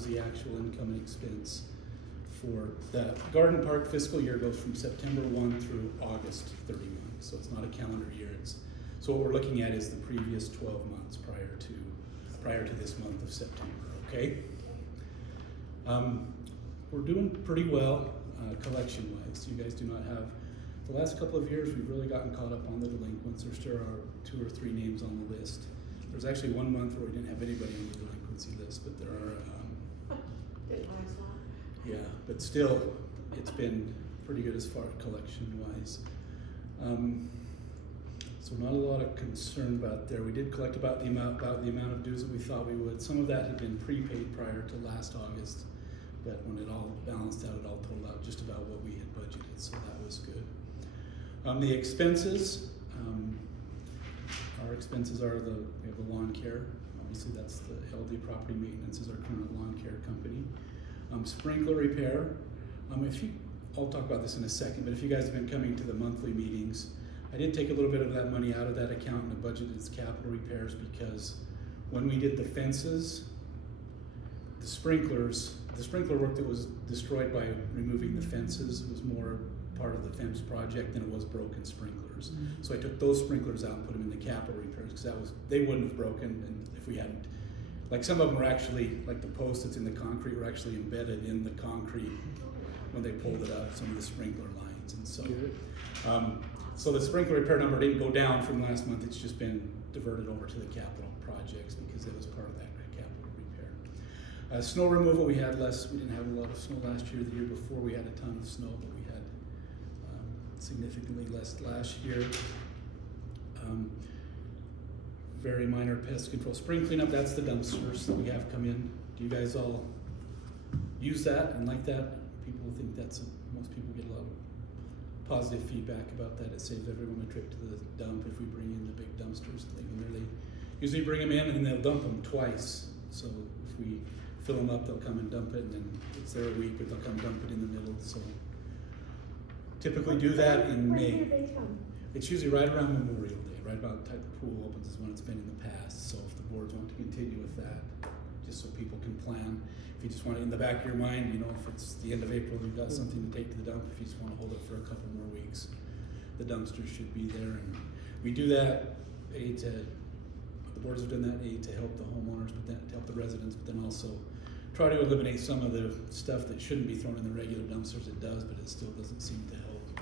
was the actual income and expense for the Garden Park fiscal year goes from September 1 through August 31. So it's not a calendar year. So what we're looking at is the previous 12 months prior to this month of September, okay? We're doing pretty well collection-wise. You guys do not have, the last couple of years we've really gotten caught up on the delinquents. There still are 2 or 3 names on the list. There's actually one month where we didn't have anybody on the delinquency list, but there are, yeah, but still, it's been pretty good as far as collection-wise. So not a lot of concern about there. We did collect about the amount of dues that we thought we would. Some of that had been prepaid prior to last August, but when it all balanced out, it all totaled out just about what we had budgeted, so that was good. The expenses, our expenses are we have the lawn care. Obviously, that's the LD Property Maintenance is our current lawn care company. Sprinkler repair. I'll talk about this in a second, but if you guys have been coming to the monthly meetings, I did take a little bit of that money out of that account and budgeted as capital repairs because when we did the fences, the sprinkler work that was destroyed by removing the fences was more part of the fence project than it was broken sprinklers. Mm-hmm. So I took those sprinklers out and put them in the capital repairs because they wouldn't have broken and if we hadn't. Like some of them were actually, like the post that's in the concrete were actually embedded in the concrete when they pulled it up, some of the sprinkler lines. And so, so the sprinkler repair number didn't go down from last month, it's just been diverted over to the capital projects because it was part of that capital repair. Snow removal, we didn't have a lot of snow last year. The year before we had a ton of snow, but we had significantly less last year. Very minor pest control. Spring cleanup, that's the dumpsters that we have come in. Do you guys all use that and like that? People think most people get a lot of positive feedback about that. It saves everyone a trip to the dump if we bring in the big dumpsters. They usually bring them in and then they'll dump them twice. So if we fill them up, they'll come and dump it, and then it's there a week, but they'll come dump it in the middle. So typically do that in May. It's usually right around Memorial Day, right about the time the pool opens is when it's been in the past. So if the boards want to continue with that, just so people can plan. If you just want it in the back of your mind, if it's the end of April, you've got something to take to the dump. If you just want to hold it for a couple more weeks, the dumpsters should be there. And we do that, the boards have done that, to help the homeowners, but then to help the residents, but then also try to eliminate some of the stuff that shouldn't be thrown in the regular dumpsters. It does, but it still doesn't seem to help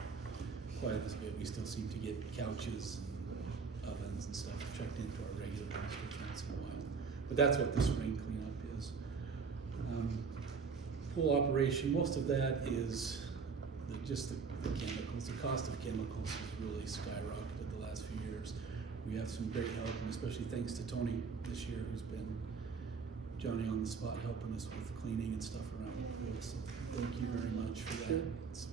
quite as bit. We still seem to get couches and ovens and stuff checked into our regular dumpsters once in a while. But that's what the spring cleanup is. Pool operation, most of that is just the chemicals. The cost of chemicals has really skyrocketed the last few years. We have some great help, and especially thanks to Tony this year, who's been Johnny on the spot helping us with cleaning and stuff around the pool. So thank you very much for that. It's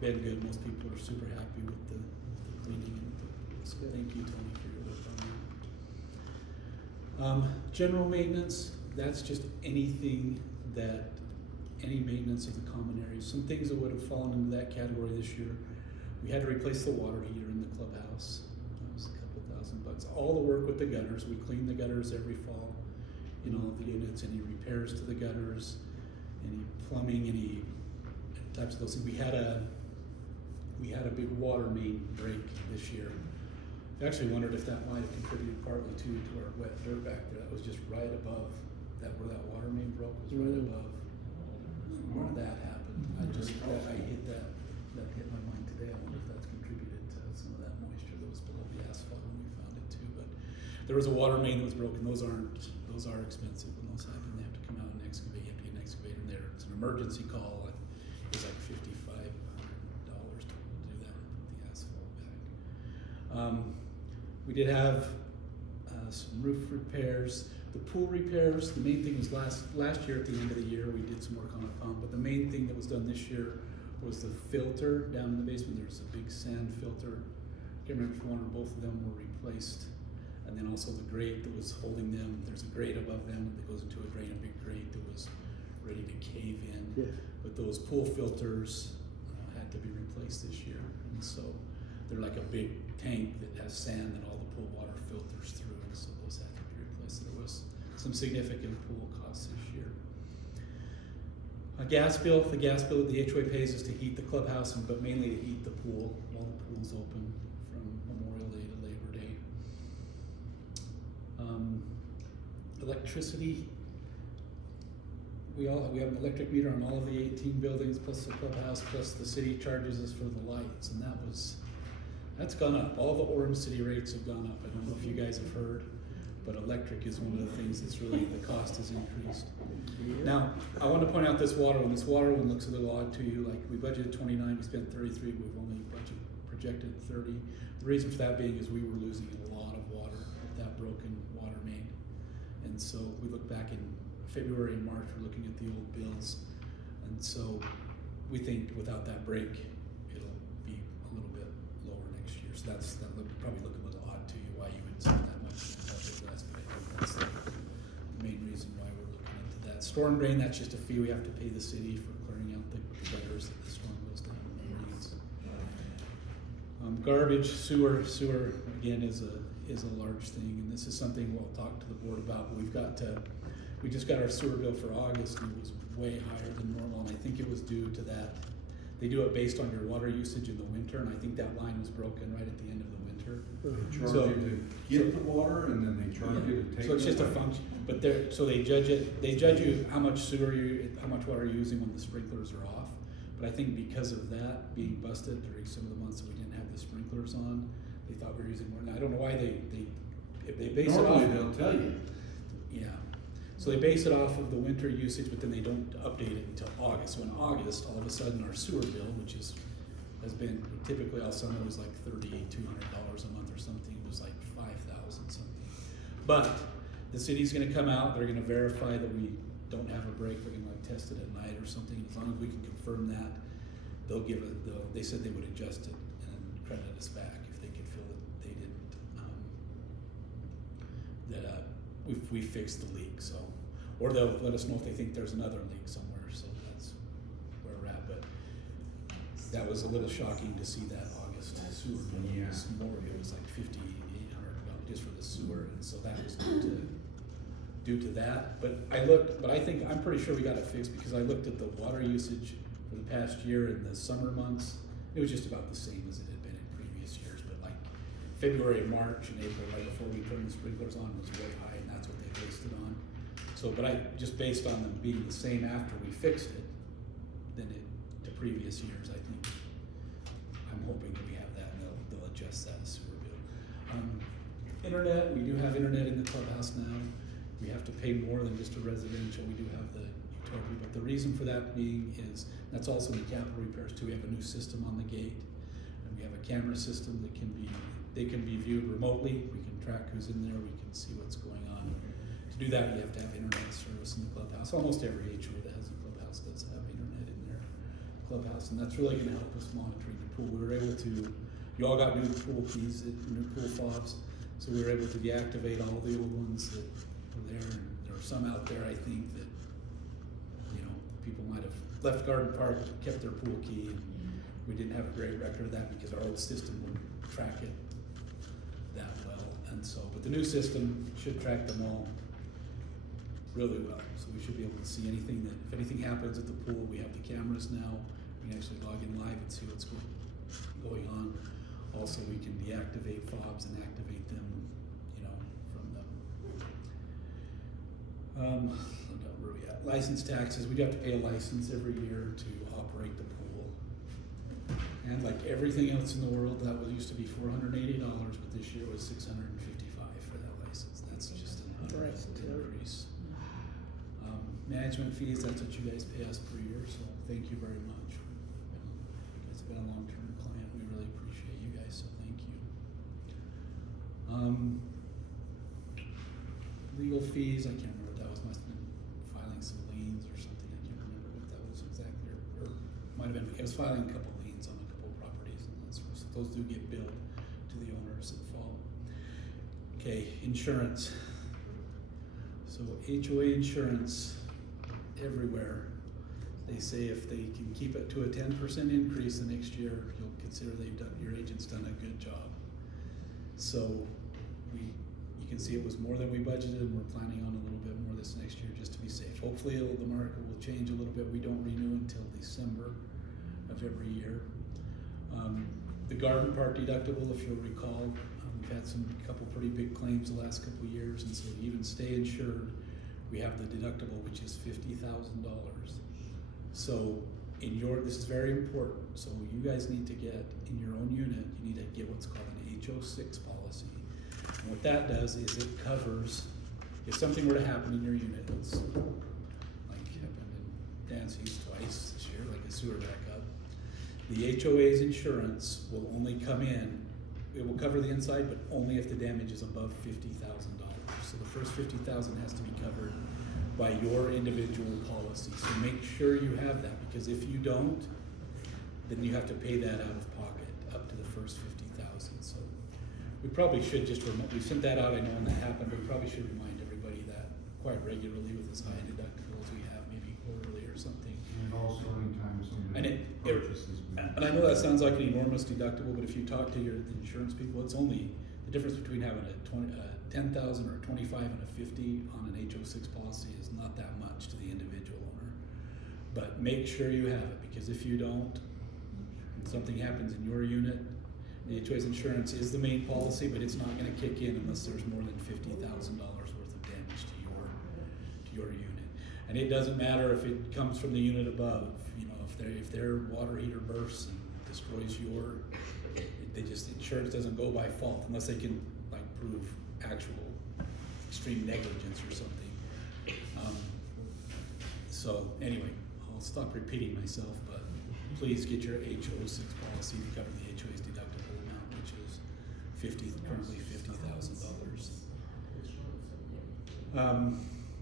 been good. Most people are super happy with the cleaning and the pool. So thank you, Tony, for your work on that. General maintenance, that's just any maintenance of the common areas. Some things that would have fallen into that category this year. We had to replace the water heater in the clubhouse. That was a couple $1,000. All the work with the gutters. We clean the gutters every fall in all of the units. Any repairs to the gutters, any plumbing, any types of those things. We had a big water main break this year. I actually wondered if that might have contributed partly to our wet dirt back there. That was just right above where that water main broke was right above where that happened. I hit that hit my mind today. I wonder if that's contributed to some of that moisture that was below the asphalt when we found it too. But there was a water main that was broken. Those are expensive when those happen. They have to come out and excavate. You have to get an excavator in there. It's an emergency call. It's like $5,500 to do that and put the asphalt back. We did have some roof repairs. The pool repairs, the main thing was last year at the end of the year, we did some work on a pump, but the main thing that was done this year was the filter down in the basement. There's a big sand filter. I can't remember if one or both of them were replaced. And then also the grate that was holding them. There's a grate above them that goes into a drain, a big grate that was ready to cave in. Yeah. But those pool filters had to be replaced this year. And so they're like a big tank that has sand that all the pool water filters through. And so those had to be replaced. some significant pool costs this year. A gas bill, the gas bill that the HOA pays is to heat the clubhouse, but mainly to heat the pool while the pool's open from Memorial Day to Labor Day. Electricity, we have an electric meter on all of the 18 buildings, plus the clubhouse, plus the city charges us for the lights, and that's gone up. All the Orem City rates have gone up. I don't know if you guys have heard, but electric is one of the things that's really, the cost has increased. Now, I want to point out this water one. This water one looks a little odd to you. Like, we budgeted 29, we spent 33, we've only projected 30. The reason for that being is we were losing a lot of water with that broken water main. And so we look back in February and March, we're looking at the old bills. And so we think without that break, it'll be a little bit lower next year. So that would probably look a little odd to you, why you would spend that much in the budget less, but I think that's the main reason why we're looking into that. Storm drain, that's just a fee we have to pay the city for clearing out the gutters that the storm goes down and rains. Garbage, sewer again is a large thing, and this is something we'll talk to the board about. We just got our sewer bill for August, and it was way higher than normal, and I think it was due to that. They do it based on your water usage in the winter, and I think that line was broken right at the end of the winter. They charge you to get the water, and then they charge you to take it. So it's just a function, but so they judge you how much water you're using when the sprinklers are off. But I think because of that being busted during some of the months that we didn't have the sprinklers on, they thought we were using more. And I don't know why if they base normally it off. They'll tell you. Yeah. So they base it off of the winter usage, but then they don't update it until August. So in August, all of a sudden our sewer bill, which has been typically all summer was like $3,200 a month or something, was like $5,000 something. But the city's going to come out. They're going to verify that we don't have a break. They're going to like test it at night or something. As long as we can confirm that, they'll give it. They said they would adjust it and credit us back if they could feel that they didn't. We fixed the leak. So, or they'll let us know if they think there's another leak somewhere. So that's where we're at. But that was a little shocking to see that August sewer bill. Yeah. It was like $5,800 just for the sewer, and so that was due to that. But I'm pretty sure we got it fixed because I looked at the water usage for the past year in the summer months. It was just about the same as it had been in previous years, but like February, March, and April, right before we turned the sprinklers on, was way high, and that's what they based it on. So, but I just based on them being the same after we fixed it than to previous years. I think I'm hoping that we have that, and they'll adjust that sewer bill. Internet, we do have internet in the clubhouse now. We have to pay more than just a residential. We do have the utility, but the reason for that being is that's also in the capital repairs too. We have a new system on the gate, and we have a camera system that can be viewed remotely. We can track who's in there. We can see what's going on. To do that, you have to have internet service in the clubhouse. Almost every HOA that has a clubhouse does have internet in their clubhouse, and that's really going to help us monitoring the pool. We were able to. You all got new pool keys, new pool fobs, so we were able to deactivate all the old ones that were there. And there are some out there, I think, that people might have left Garden Park, kept their pool key, and we didn't have a great record of that because our old system wouldn't track it that well. And so, but the new system should track them all really well. So we should be able to see anything if anything happens at the pool, we have the cameras now. We can actually log in live and see what's going on. Also, we can deactivate fobs and activate them, from them. Where are we at? License taxes. We do have to pay a license every year to operate the pool. And like everything else in the world, that used to be $480, but this year was $655 for that license. That's just an increase. Management fees, that's what you guys pay us per year, so thank you very much. You guys have been a long-term client. We really appreciate you guys, so thank you. Legal fees, I can't remember what that was. Must have been filing some liens or something. I can't remember what that was exactly, or might have been. It was filing a couple liens on a couple properties, and that's so those do get billed to the owners that fall. Okay, insurance. So HOA insurance everywhere. They say if they can keep it to a 10% increase the next year, you'll consider your agent's done a good job. So you can see it was more than we budgeted, and we're planning on a little bit more this next year just to be safe. Hopefully the market will change a little bit. We don't renew until December of every year. The garden park deductible, if you'll recall, we've had a couple pretty big claims the last couple of years, and so to even stay insured, we have the deductible, which is $50,000. So this is very important. So you guys need to get, in your own unit, you need to get what's called an HO6 policy. And what that does is it covers, if something were to happen in your unit, it's like happened in Dancy's twice this year, like a sewer backup, the HOA's insurance will only come in, it will cover the inside, but only if the damage is above $50,000. So the first $50,000 has to be covered by your individual policy. So make sure you have that, because if you don't, then you have to pay that out of pocket up to the first $50,000. So we probably should just we sent that out, I know when that happened, but we probably should remind everybody that quite regularly with as high deductibles we have, maybe quarterly or something. And also anytime And somebody purchases. and I know that sounds like an enormous deductible, but if you talk to the insurance people, it's only the difference between having a 10,000 or 25 and a 50 on an HO6 policy is not that much to the individual owner. But make sure you have it, because if you don't, and something happens in your unit, the HOA's insurance is the main policy, but it's not going to kick in unless there's more than $50,000 worth of damage to your unit. And it doesn't matter if it comes from the unit above. You know, if their water heater bursts and destroys insurance doesn't go by fault unless they can like prove actual extreme negligence or something. So anyway, I'll stop repeating myself, but please get your HO6 policy to cover the HOA's deductible amount, which is currently $50,000.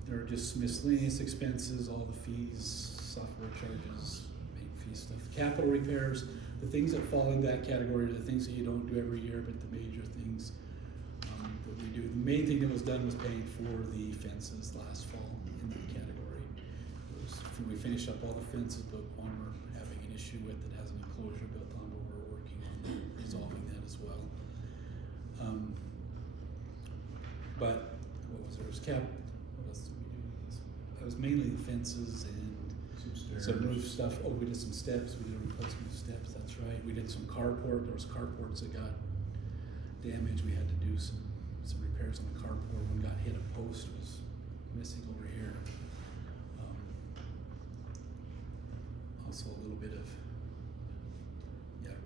There are just miscellaneous expenses, all the fees, software charges, bank fee stuff, capital repairs. The things that fall in that category are the things that you don't do every year, but the major things that we do. The main thing that was done was paying for the fences last fall in that category. We finished up all the fences, but one we're having an issue with that has an enclosure built on, but we're working on resolving that as well. But what was there? What else did we do? That was mainly the fences and some roof stuff. Oh, we did some steps. We did a replacement of steps. That's right. We did some carport. There was carports that got damaged. We had to do some repairs on the carport. One got hit. A post was missing over here. Also a little bit of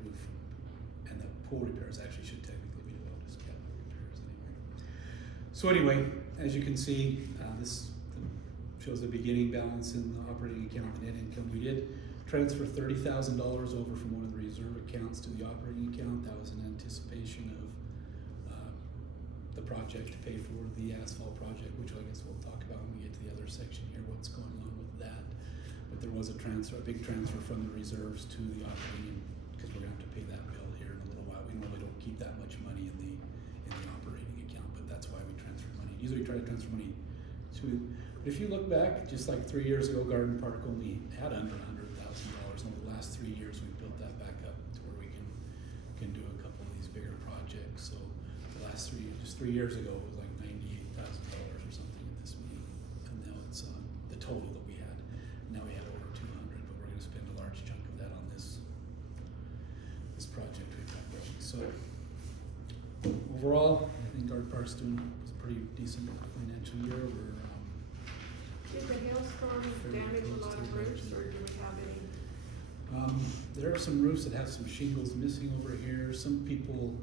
roof, and the pool repairs actually should technically be developed as capital repairs anyway. So anyway, as you can see, this shows the beginning balance in the operating account, the net income. We did transfer $30,000 over from one of the reserve accounts to the operating account. That was in anticipation of the project to pay for the asphalt project, which I guess we'll talk about when we get to the other section here, what's going on with that. But there was a big transfer from the reserves to the operating, because we're gonna have to pay that bill here in a little while. We normally don't keep that much money in the operating account, but that's why we transfer money. Usually we try to transfer money to. But if you look back, just like 3 years ago, Garden Park only had under $100,000. Over the last 3 years, we've built that back up to where we can do a couple of these bigger projects. So the last 3 years, just 3 years ago, it was like $98,000 or something at this meeting, and now it's the total that we had. Now we had over 200, but we're going to spend a large chunk of that on this project we've got going. So overall, I think Garden Park's doing a pretty decent financial year. Did the hailstorm damage a lot of roofs, or do we have any? There are some roofs that have some shingles missing over here. Some people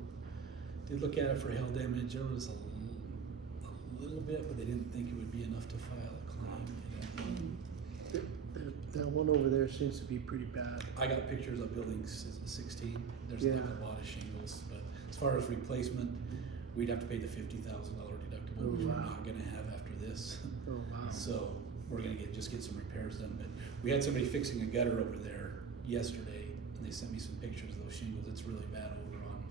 did look at it for hail damage. There was a little bit, but they didn't think it would be enough to file a claim. That one over there seems to be pretty bad. I got pictures of building 16. There's Yeah. not a lot of shingles, but as far as replacement, we'd have to pay the $50,000 deductible, which we're wow. not going to have after this. Oh, wow. So we're gonna get some repairs done. But we had somebody fixing a gutter over there yesterday, and they sent me some pictures of those shingles. It's really bad over on,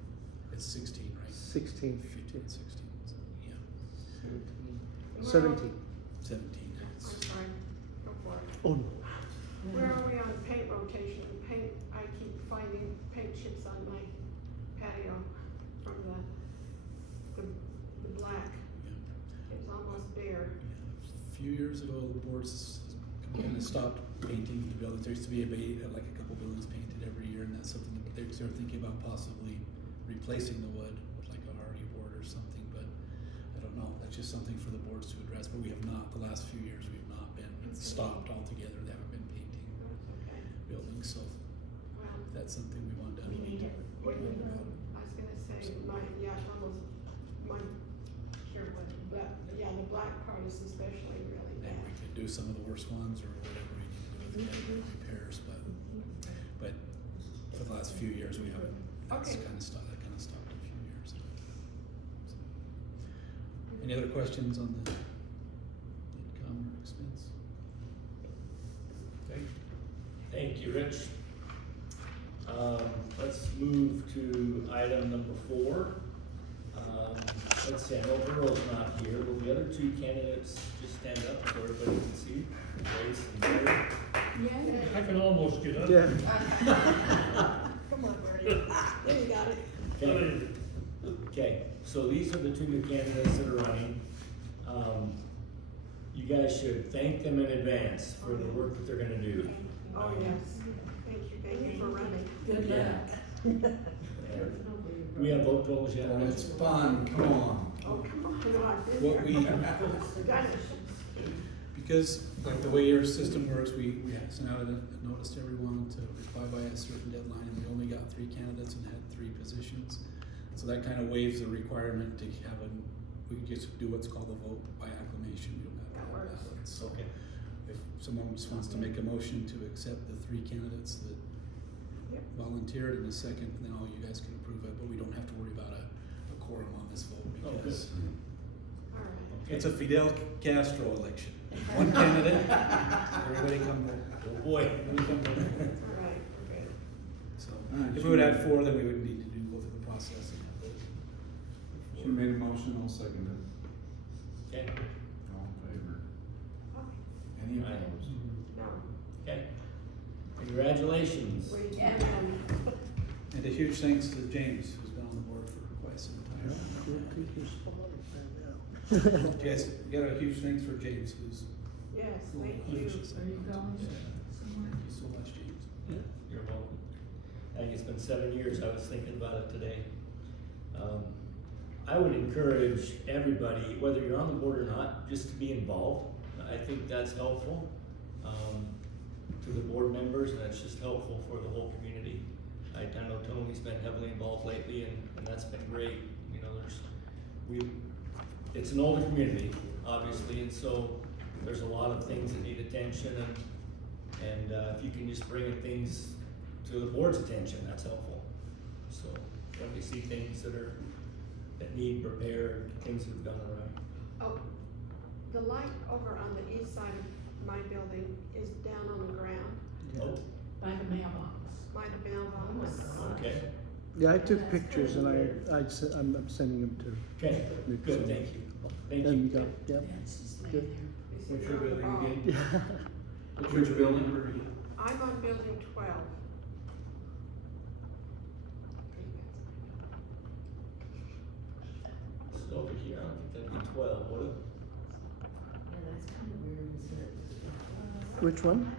it's 16, right? 16, 15, 16, so, yeah. 17. 17. I'm sorry, go for it. Oh, no. Where are we on paint rotation? I keep finding paint chips on my patio from the black. almost bare. A few years ago, the boards kind of stopped painting the buildings. There used to be like a couple buildings painted every year, and that's something that they're thinking about possibly replacing the wood with like a hardy board or something, but I don't know. That's just something for the boards to address, but we have not, the last few years, we've not been stopped altogether. They haven't been painting Okay. buildings, so Well, that's something we want to. We need it. I was gonna say, it's almost one, sure, but, yeah, the black part is especially really And bad. we could do some of the worst ones or whatever we need to do with the repairs, but for the last few years, we haven't, that's Okay. kind of stopped, that kind of stopped a few years ago. So. Any other questions on the income or expense? Okay. Thank you, Rich. Let's move to item number 4. Let's see, I know Earl's not here. Will the other 2 candidates just stand up so everybody can see? Grace and Barry. Yeah. I can almost get up. Yeah, Come on, Bertie. There you got it. Okay. Okay, so these are the 2 new candidates that are running. You guys should thank them in advance for the work that they're gonna do. Oh, yes. Thank you for running. Good luck. We have vote totals yet? Oh, it's fun, come on. Oh, come on, no, I've been What there. we, Got it. because like the way your system works, we sent out a notice to everyone to reply by a certain deadline, and we only got 3 candidates and had 3 positions. So that kind of waives the requirement to have we just do what's called a vote by acclamation. We don't have to have That works. ballots. So Okay. if someone just wants to make a motion to accept the 3 candidates that Yep. volunteered in a second, then all you guys can approve it, but we don't have to worry about a quorum on this vote Oh, good. because All right. it's a Fidel Castro election. 1 candidate, everybody come vote. Oh, boy. Everybody come vote. All right, we're good. So, if we would add 4, then we would need to do both of the process. She made a motion, I'll second it. Okay, All in favor? Oh, Any Aye. opposed? no, okay. Congratulations. we, Yeah. And a huge thanks to James, who's been on the board for quite some time. Yes, we got a huge thanks for James, who's. yes, who thank you. pushes Are you going Yeah. somewhere? Thank you so much, James. You're welcome. I think it's been 7 years, I was thinking about it today. I would encourage everybody, whether you're on the board or not, just to be involved. I think that's helpful, to the board members, and that's just helpful for the whole community. I know Tony's been heavily involved lately, and that's been great. You know, it's an older community, obviously, and so there's a lot of things that need attention, and if you can just bring things to the board's attention, that's helpful. So when we see things that need repaired, things that have gone awry. Oh, the light over on the east side of my building is down on the ground Oh, By the mailbox. by the mailbox. okay, yeah, I took pictures and I'm sending them to, okay, good, thank you. Thank and you you. got, yep. Yeah, it's just Good. laying there. It's What's your on the building ball. again? Yeah. Which building? I'm on building 12. This is over here, I don't think that'd be 12, would it? Yeah, that's kind of weird, isn't it? Which one?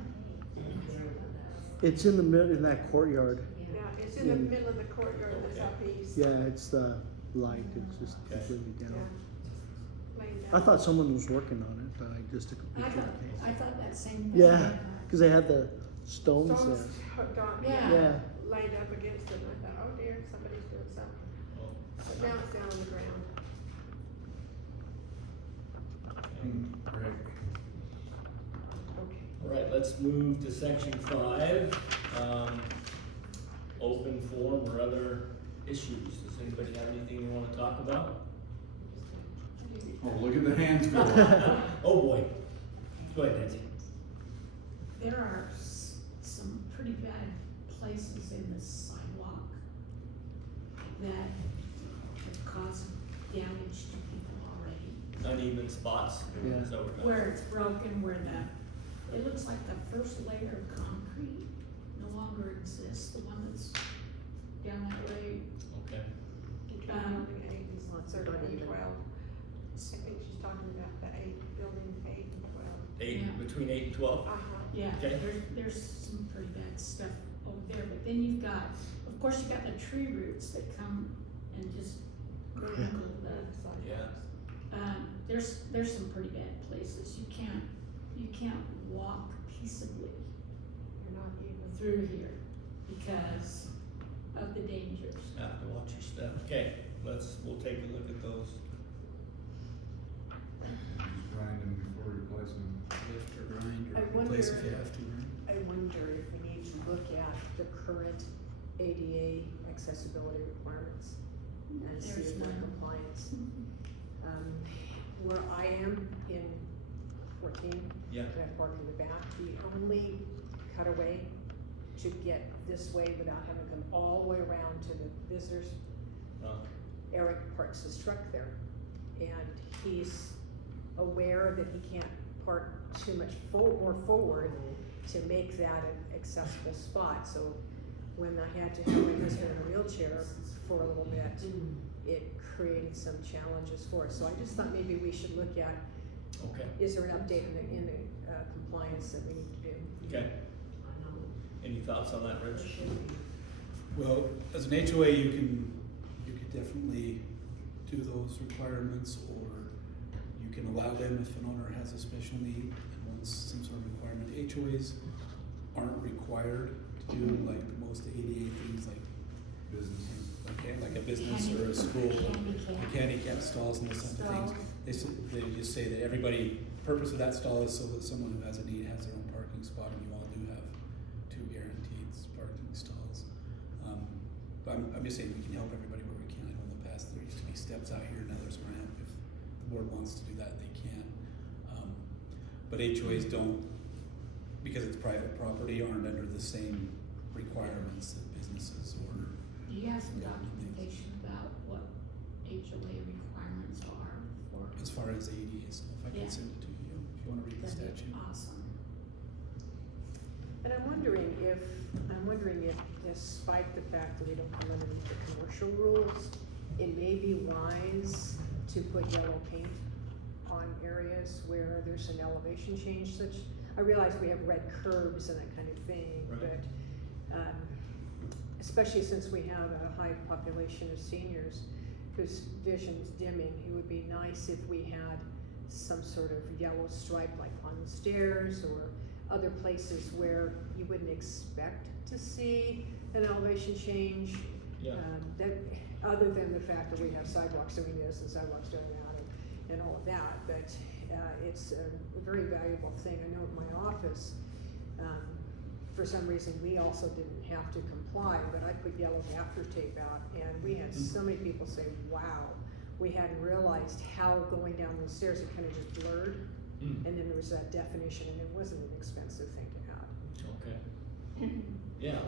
It's in the middle, in that courtyard. Yeah, it's in the middle of the courtyard that's up east. Yeah, it's the light, it's just Okay. completely Yeah. down. Laying I down. thought someone was working on it, but I just took a I picture. thought that same thing. Yeah, cause they had the stones there. Stones hooked on, Yeah. Yeah, laid up against it, and I thought, oh dear, somebody's doing something. Oh, But now it's down on the ground. Rick. Okay. All right, let's move to section 5, open forum or other issues. Does anybody have anything they wanna talk about? Oh, look at the hands go up. Oh, boy. Go ahead, Nancy. There are some pretty bad places in the sidewalk that have caused damage to people already. Uneven spots. Yeah. Is that what we're- Where it's broken, it looks like the first layer of concrete no longer exists, the one that's down that way. Okay. Building 8 and 13, 12. I think she's talking about the building 8 and 12. Eight, Yeah. between 8 and 12? Uh-huh. Yeah, Okay. there's some pretty bad stuff over there, but then you've got, of course, you've got the tree roots that come and just wrinkle the, Yeah. there's some pretty bad places. You can't walk peaceably You're not even. through here because of the dangers. Have to watch your step. Okay, we'll take a look at those. Just grind them before replacing. Lift or grind I or replace if wonder- you have to, right? I wonder if we need to look at the current ADA accessibility requirements and see There's if they're none. compliance. Where I am in 14, Yeah. and I park in the back, the only cutaway to get this way without having to come all the way around to the visitors, Eric parks his truck there. And he's aware that he can't park too much more forward to make that an accessible spot. So when I had to have my husband in a wheelchair for a little bit, it created some challenges for us. So I just thought maybe we should look at, Okay, is there an update in the compliance that we need to do? okay. Any thoughts on that, Rich? Well, as an HOA, you could definitely do those requirements, or you can allow them if an owner has a special need and wants some sort of requirement. HOAs aren't required to do like most ADA things like Businesses. like a business or a school, Handicap. like handicap stalls and those type of things. They just say that purpose of that stall is so that someone who has a need has their own parking spot, and you all do have 2 guaranteed parking stalls. But I'm just saying we can help everybody where we can. I know in the past there used to be steps out here, now there's a ramp. If the board wants to do that, they can. But HOAs don't, because it's private property, aren't under the same requirements that businesses or. Do you have some documentation about what HOA requirements are for? As far as ADs, if I Yeah. can send it to you, if you wanna read the That'd be statute. awesome. And I'm wondering if, despite the fact that we don't come underneath the commercial rules, it may be wise to put yellow paint on areas where there's an elevation change such, I realize we have red curbs and that kind of thing, Right. but, especially since we have a high population of seniors whose vision's dimming, it would be nice if we had some sort of yellow stripe like on the stairs or other places where you wouldn't expect to see an elevation change. Yeah. That, other than the fact that we have sidewalks doing this and sidewalks doing that and all of that, but it's a very valuable thing. I know at my office, for some reason, we also didn't have to comply, but I put yellow after tape out, and we had so many people say, wow, we hadn't realized how going down those stairs, it kind of just blurred. Mm. And then there was that definition, and it wasn't an expensive thing to have. Okay. Yeah,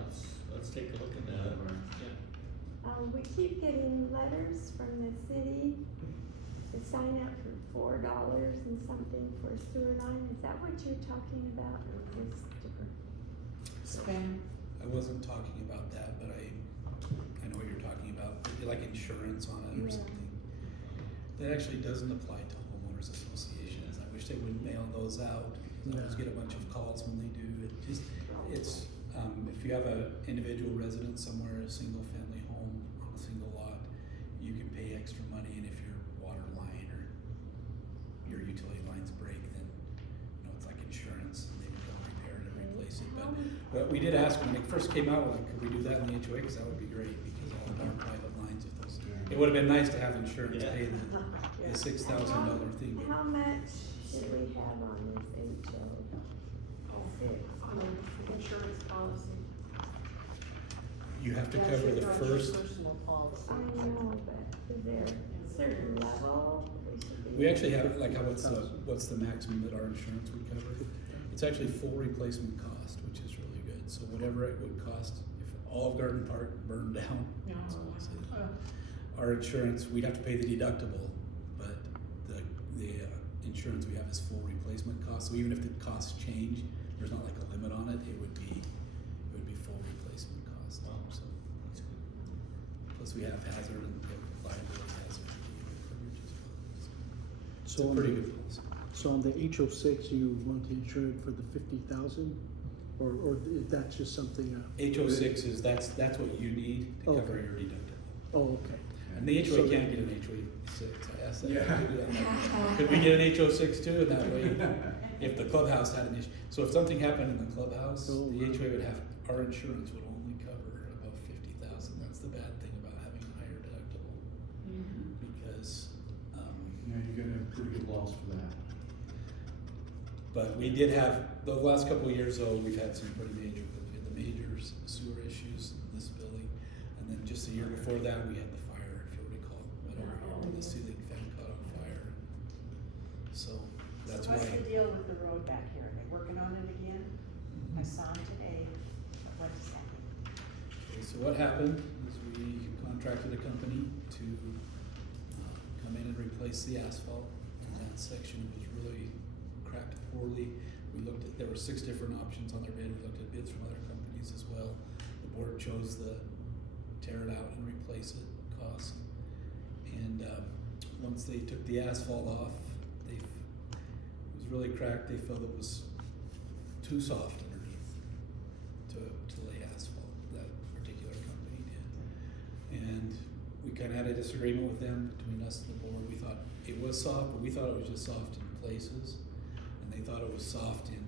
let's take a look at that. Yeah. We keep getting letters from the city to sign up for $4 and something for a sewer line. Is that what you're talking about, or is this different? Spam. I wasn't talking about that, but I know what you're talking about, like insurance on it or Yeah. something. That actually doesn't apply to homeowners associations. I wish they wouldn't mail those out, because I always get a bunch of calls when they do. It's, if you have a individual residence somewhere, a single family home on a single lot, you can pay extra money, and if your water line or your utility lines break, then, it's like insurance, and they would go repair it and replace it. But we did ask when it first came out, like, could we do that in the HOA, because that would be great, because all of our private lines with those, it would have been nice to have insurance Yeah. pay the $6,000 thing. but- How much should we have on this HO? On the insurance policy. You have to That's cover your- the that's your first, personal policy. I know, but is there a certain level we should be? we actually have, like, what's the maximum that our insurance would cover? It's actually full replacement cost, which is really good, so whatever it would cost, if all of Garden Park burned down, so I'll say that, our insurance, we'd have to pay the deductible, but the insurance we have is full replacement cost, so even if the costs change, there's not like a limit on it, it would be full replacement cost, so. That's good. Plus we have hazard and we have liability hazard coverage as well. So. It's So a on pretty the- good policy. So on the HO6, you want to insure it for the 50,000? Or that's just something, HO6 is, that's what you need to cover Okay. your deductible. oh, okay. And the HOA So- can't get an HOA6, I asked that. Yeah. Could we get an HO6 too, and that way, if the clubhouse had an issue, so if something happened in the clubhouse, Oh, the right. HOA would have, our insurance would only cover above 50,000, that's the bad thing about having a higher deductible, because, Yeah, you're gonna have pretty good loss for that. but we did have, the last couple of years though, we've had some pretty major, we had the major sewer issues in this building, and then just the year before that, we had the fire, if you'll recall, went over here where the ceiling fan caught on fire. So, that's So why. what's the deal with the road back here? Are they working on it again? I saw them today. What is happening? Okay, so what happened is we contracted a company to come in and replace the asphalt, and that section was really cracked poorly. We looked at, there were 6 different options on their bid, we looked at bids from other companies as well. The board chose the tear it out and replace it cost. And once they took the asphalt off, it was really cracked, they felt it was too soft underneath to lay asphalt, that particular company did. And we kinda had a disagreement with them, between us and the board, we thought it was soft, but we thought it was just soft in places. And they thought it was soft in,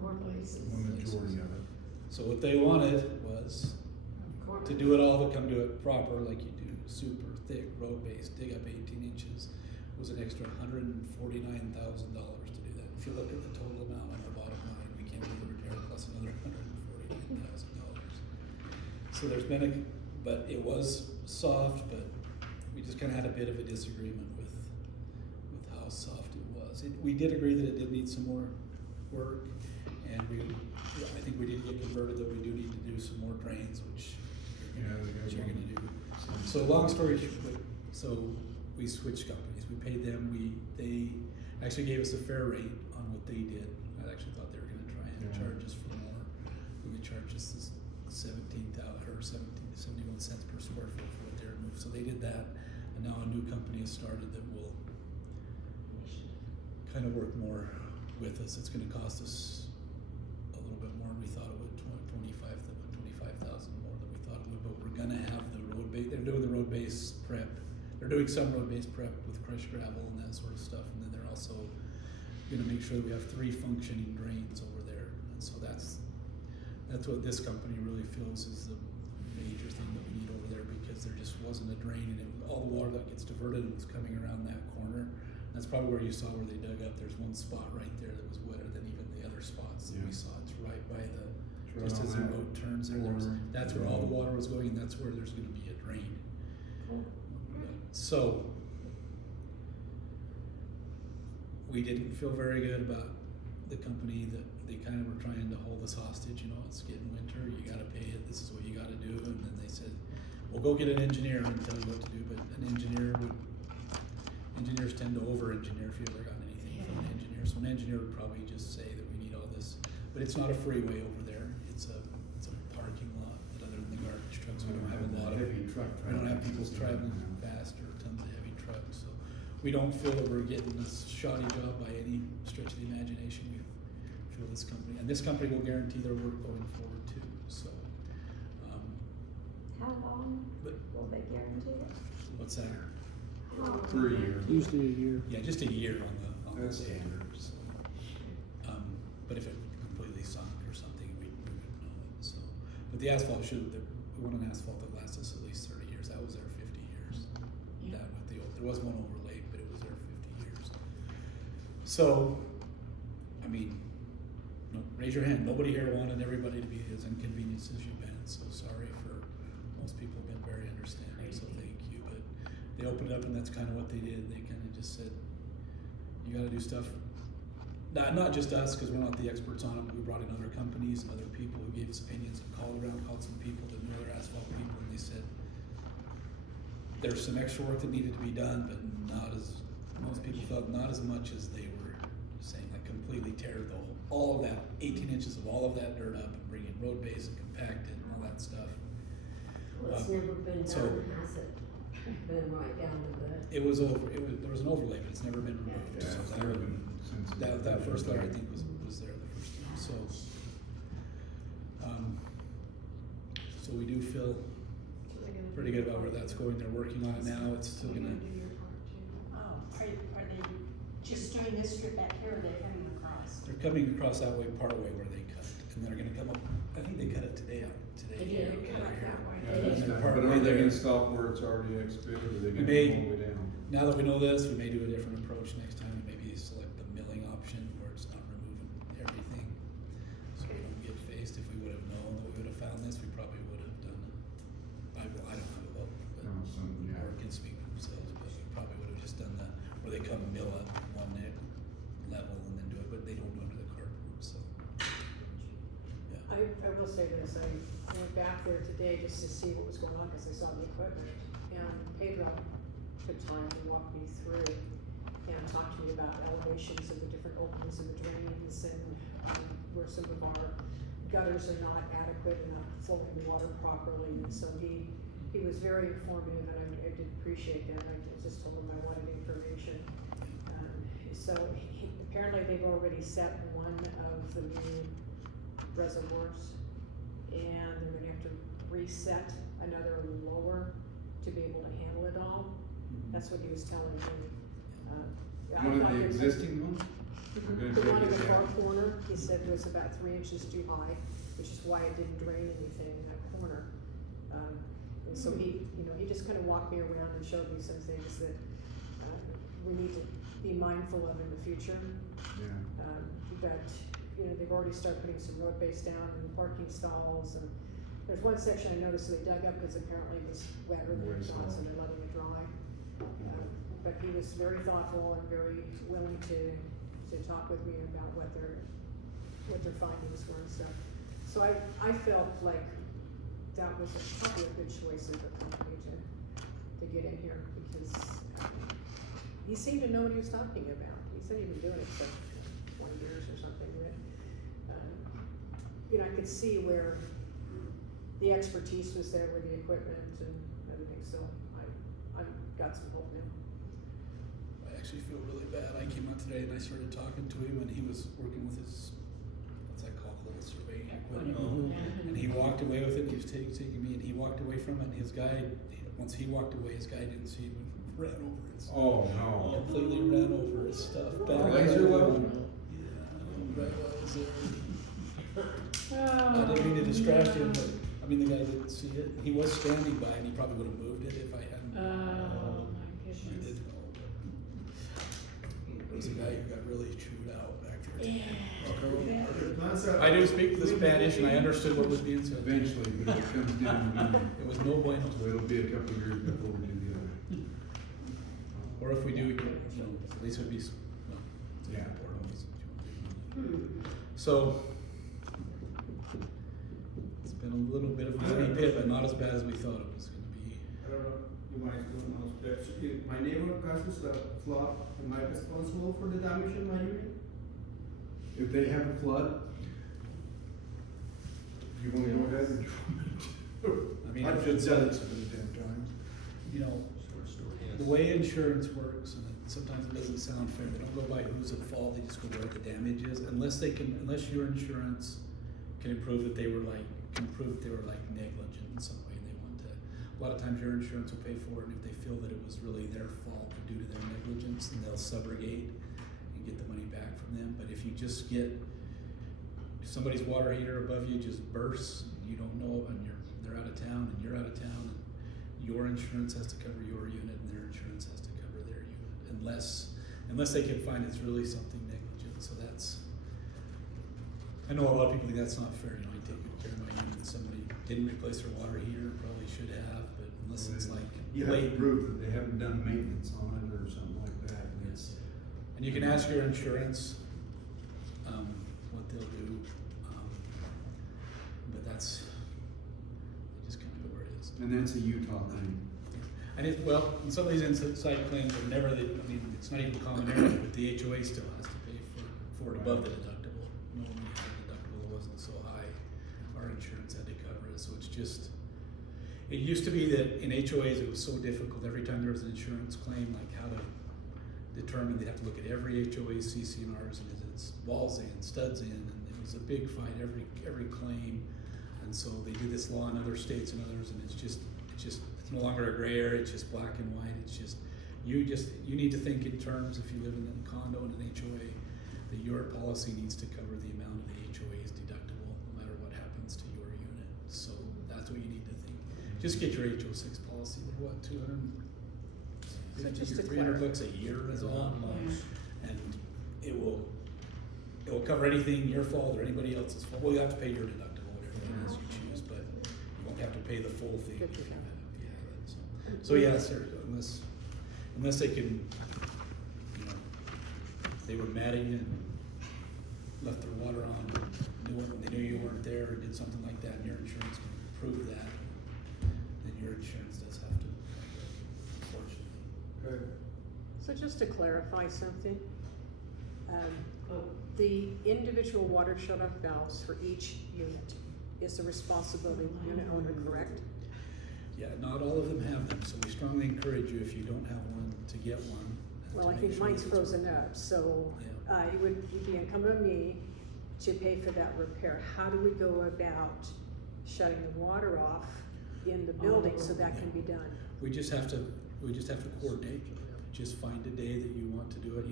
More places. The majority of it. so what they wanted was to do it all, to come do it proper, like you do, super thick road base, dig up 18 inches, was an extra $149,000 to do that. If you look at the total amount on the bottom line, we can't do the repair plus another $149,000. So there's been a, but it was soft, but we just kinda had a bit of a disagreement with how soft it was. We did agree that it did need some more work, and I think we did get converted that we do need to do some more drains, which you're gonna do. So long story short, so we switched companies, we paid them, they actually gave us a fair rate on what they did. I actually thought they were gonna try and Yeah. charge us for more. We could charge us this 71 cents per square foot for what they removed, so they did that. And now a new company has started that will kind of work more with us. It's gonna cost us a little bit more than we thought it would, 25,000 more than we thought it would, but we're gonna have the road base, they're doing the road base prep. They're doing some road base prep with crushed gravel and that sort of stuff, and then they're also gonna make sure that we have 3 functioning drains over there. And so that's what this company really feels is the major thing that we need over there, because there just wasn't a drain, and all the water that gets diverted was coming around that corner. That's probably where you saw where they dug up. There's one spot right there that was wetter than even the other spots that we Yeah. saw. It's right by the, It's right just on as the that road turns there, corner. that's where all the water was going, and that's where there's gonna be a drain. So, we didn't feel very good about the company that they kind of were trying to hold us hostage, you know, it's getting winter, you gotta pay it, this is what you gotta do, and then they said, well, go get an engineer and tell you what to do, but engineers tend to over-engineer if you ever got anything from an engineer, so an engineer would probably just say that we need all this, but it's not a freeway over there, it's a parking lot, but other than the garbage trucks, we don't have a lot of, Heavy truck we don't have traffic. people traveling fast or tons of heavy trucks, so we don't feel that we're getting this shoddy job by any stretch of the imagination. We feel this company, and this company will guarantee their work going forward too, so, How long but will they guarantee it? what's that? How- For a year. Usually a year. Yeah, just a year on the That's labor, standard. so. But if it completely sunk or something, we wouldn't know it, so. But the asphalt we want an asphalt that lasts us at least 30 years, that was there 50 years. Yeah. That with the old, there was one overlaid, but it was there 50 years. So, I mean, no, raise your hand, nobody here wanted everybody to be as inconvenienced as you've been, so sorry for, most people have been very understanding, so thank you, but they opened it up and that's kind of what they did, they kind of just said, you gotta do stuff, not just us, cause we're not the experts on it, but we brought in other companies and other people who gave us opinions, and called some people that knew their asphalt people, and they said, there's some extra work that needed to be done, but most people felt not as much as they were saying, like completely tear all of that, 18 inches of all of that dirt up and bring in road base and compact it and all that stuff. Well, it's never been so- done, has it? Then right down to the, It was over, there was an overlay, but it's never been removed. Yeah, So it's that never would- been since. That first letter, I think, was there the first time, so. So we do feel So they're gonna pretty do good about where part that's two. going, they're working on it now, it's still You're gonna, do your part two. Oh, are they just doing this strip back here, or are they coming across? they're coming across that way, part way where they cut, and they're gonna come up, I think they cut it today, They here, did, Cut it that way. Yeah, And that's then not- part but way are they there. gonna stop where it's already excavated, or are they We gonna may- go all the way down? Now that we know this, we may do a different approach next time, and maybe select the milling option where it's not removing everything. So we don't get faced, if we would have known that we would have found this, we probably would have done it. I don't have a vote, but, No, yeah. or can speak for themselves, but we probably would have just done that, where they come mill up one level and then do it, but they don't do it to the cardboard, so. Yeah, I will say this, I went back there today just to see what was going on, cause I saw the equipment, and Pedro took time to walk me through and talk to me about elevations of the different openings in the drains and, where some of our gutters are not adequate and not flowing the water properly, and so he was very informative, and I did appreciate that, I just told him I wanted information. So apparently they've already set one of the new reservoirs, and they're gonna have to reset another lower to be able to handle it all. That's what he was telling me. I One of thought the it was- existing ones? We're gonna The one in take the it far down. corner, he said it was about 3 inches too high, which is why it didn't drain anything in that corner. And so he, he just kind of walked me around and showed me some things that, we need to be mindful of in the future. Yeah. But, they've already started putting some road base down and parking stalls, and there's one section I noticed they dug up because apparently it was wetter than it was, and they're letting it dry. But he was very thoughtful and very willing to talk with me about what their findings were and stuff. So I felt like that was probably a good choice of the company to get in here, because he seemed to know what he was talking about. He said he'd been doing it for 20 years or something, but, I could see where the expertise was there with the equipment and everything, so I've got some hope now. I actually feel really bad, I came out today and I started talking to him, and he was working with his, what's that called, little surveying equipment. Mm-hmm. And he walked away with it, he was taking me, and he walked away from it, and his guide, once he walked away, his guy didn't see him and ran over his. Oh, no. Completely ran over his stuff. Laser level? Yeah, right while I was there. Oh. I didn't mean to distract him, but, I mean, the guy didn't see it. He was standing by, and he probably would have moved it if I hadn't. Oh, my I goodness. didn't know, but there was a guy who got really chewed out after it. Yeah. I do speak the Spanish, and I understood what was being said. Eventually, but if it comes down to It was no bueno. so it'll be a couple of years before we do the other. Or if we do, we could, at least it'd be, well, it's Yeah. important, at least if you want to. So, it's been a little bit of a money pit, but not as bad as we thought it was gonna be. I don't know, you might know, but if my neighbor causes a flood, am I responsible for the damage in my unit? If they have a flood, you wanna go ahead and? I mean, I've if just it's done a- it so many damn times. You know, the way insurance works, and sometimes it doesn't sound fair, they don't go by who's at fault, they just go where the damage is, unless your insurance can prove that they were negligent in some way, and they want to, a lot of times your insurance will pay for it, and if they feel that it was really their fault due to their negligence, then they'll subrogate and get the money back from them, but if you just get, if somebody's water heater above you just bursts, and you don't know, and they're out of town, and you're out of town, and your insurance has to cover your unit, and their insurance has to cover their unit, unless they can find it's really something negligent, so that's, I know a lot of people think that's not fair, I take good care of my unit, somebody didn't replace their water heater, probably should have, but unless it's like You have to blatant. prove that they haven't done maintenance on it or something like that. and it's- And you can ask your insurance, what they'll do, but that's just kind of where it is. And that's a Utah thing. And well, in some of these inside claims are never, it's not even common area, but the HOA still has to pay for it above the deductible. Normally, the deductible wasn't so high, our insurance had to cover it, so it's just, It used to be that in HOAs, it was so difficult, every time there was an insurance claim, like how to determine, they'd have to look at every HOA's CCNRs and is its walls in, studs in, and it was a big fight, every claim. And so they did this law in other states and others, and it's no longer a gray area, it's just black and white, you need to think in terms, if you live in a condo in an HOA, that your policy needs to cover the amount of the HOA's deductible, no matter what happens to your unit. So that's what you need to think. Just get your HO6 policy, they're what, $250 just or to $300 a year is all. Not much. And it will cover anything, your fault or anybody else's fault. Well, you have to pay your deductible, whatever it is you choose, but you won't have to pay the full thing. Good to know. So yeah, sir, unless they can, they were mad at you and left their water on, they knew you weren't there, or did something like that, and your insurance can prove that, then your insurance does have to, unfortunately. Okay. So just to clarify something, the individual water shut-off valves for each unit is the responsibility of the unit owner, correct? Yeah, not all of them have them, so we strongly encourage you, if you don't have one, to get one. and Well, to I make think sure mine's that it's frozen working. up, so Yeah. it would be incumbent on me to pay for that repair. How do we go about shutting the water off in the building so that can be done? We just have to coordinate, just find a day that you want to do it,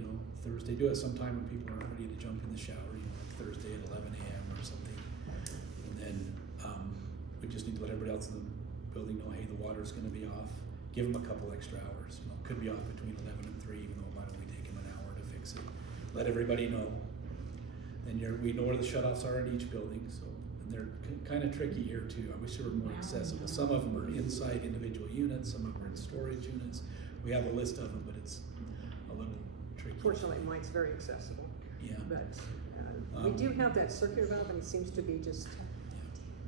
Thursday, do it sometime when people aren't ready to jump in the shower, like Thursday at 11 a.m. or something. And then, we just need to let everybody else in the building know, hey, the water's gonna be off, give them a couple extra hours, could be off between 11 and 3, even though it might only take them an hour to fix it. Let everybody know. And we know where the shut-offs are in each building, so, and they're kind of tricky here too. I wish they were more accessible. Some of them are inside individual units, some of them are in storage units. We have a list of them, but it's a little tricky. Fortunately, mine's very accessible, Yeah. but we do have that circular valve and it seems to be just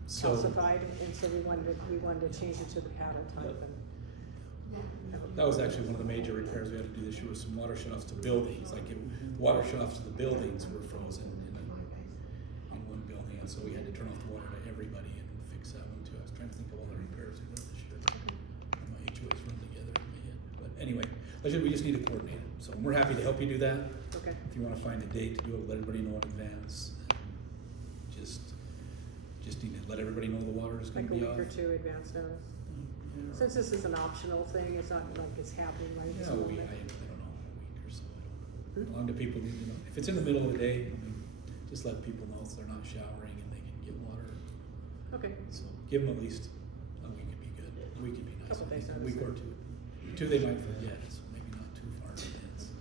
So, calcified, and so we wanted to change it to the paddle type and. that was actually one of the major repairs we had to do this year, was some water shut-offs to buildings, water shut-offs to the buildings were frozen in one building, and so we had to turn off the water to everybody and fix that one too. I was trying to think of all the repairs we did this year. And my HOAs run together in my head, but anyway, we just need to coordinate it, so we're happy to help you do that. Okay. If you wanna find a date to do it, let everybody know in advance. Just need to let everybody know the water is gonna Like a be week off. or two advance notice. Yeah. Since this is an optional thing, it's not like it's happening right this Yeah, I don't know, moment. a week or so, I don't know. How long do people need to know? If it's in the middle of the day, just let people know so they're not showering and they can get water. Okay, So give them at least a week would be good. A week would be nice. Couple I think. days A week or notice. two. Two they might forget, so maybe not too far in advance.